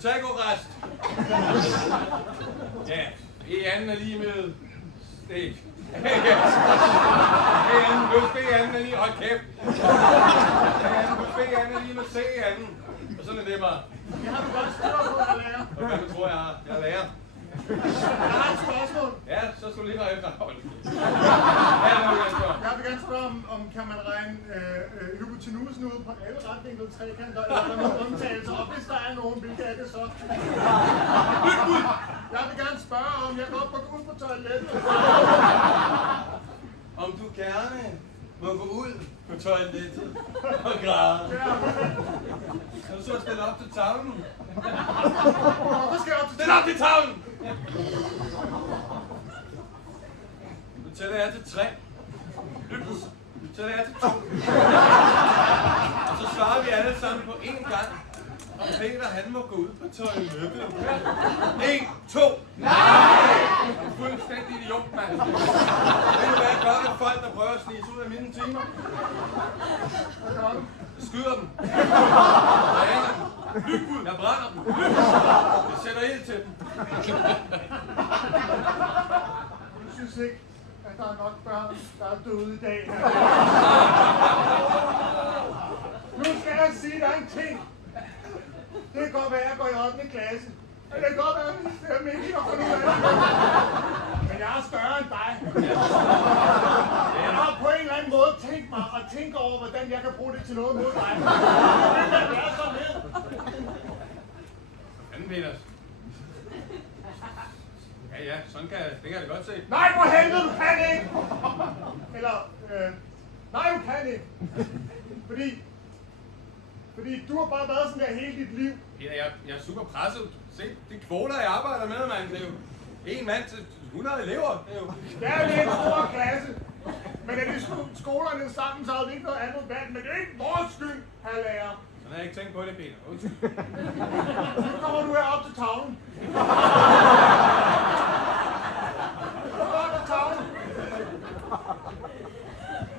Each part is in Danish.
Pythagoras. Ja, E2 er lige med stik. E2 plus B2 er lige, hold kæft. E2 plus B2 er lige med C2. Og sådan er det bare. Jeg har du godt styr på, at lære. Og hvad tror jeg har? Jeg er lærer. Jeg har et spørgsmål. Ja, så skal du lige have efter. Ja, det vil jeg spørge. Jeg vil gerne spørge, om kan man regne hypotenusen ud på alle retvinklede trekanter, eller er der nogle undtagelser, og hvis der er nogen, hvilke er det så? Jeg vil gerne spørge, om jeg godt må gå ud på toilettet. Om du gerne må gå ud på toilettet og græde. Ja. Så stille op til tavlen. Hvorfor skal jeg op til Stil op til tavlen! Nu tæller jeg til 3. Nu tæller jeg til 2. Og så svarer vi alle sammen på én gang. Og Peter, han må gå ud på toilettet. 1, 2. Nej! Du er fuldstændig idiot, mand. Ved du hvad jeg gør ved folk, der prøver at snige sig ud af mine timer? Jeg skyder dem. Jeg hænger dem. Jeg brænder dem. Jeg sætter ild til dem. Jeg synes ikke, at der er nok børn, der er døde i dag. Nu skal jeg sige dig en ting. Det kan godt være, at jeg går i 8. klasse. Og det kan godt være, at jeg er Mikkel og fundet ud af det. Men jeg er større end dig. Jeg har på en eller anden måde tænkt mig at tænke over, hvordan jeg kan bruge det til noget mod dig. Det kan være sådan her. Anden Peters. Ja, sådan kan jeg det godt se. Nej, for helvede, du kan ikke! Eller, nej, du kan ikke. Fordi du har bare været sådan der hele dit liv. Peter, jeg er super presset. Se, de kvoter, jeg arbejder med, mand. Det er jo en mand til 100 elever. Det er jo... Ja, det er en stor klasse. Men er det skolerne sammen, så har vi ikke noget andet valg. Men det er ikke vores skyld, herr lærer. Sådan har jeg ikke tænkt på det, Peter. Nu kommer du herop til tavlen.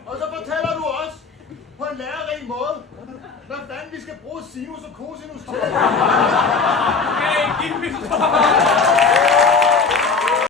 Og så fortæller du os på en lærerig måde, hvad fanden vi skal bruge sinus og cosinus til. Hey, giv mig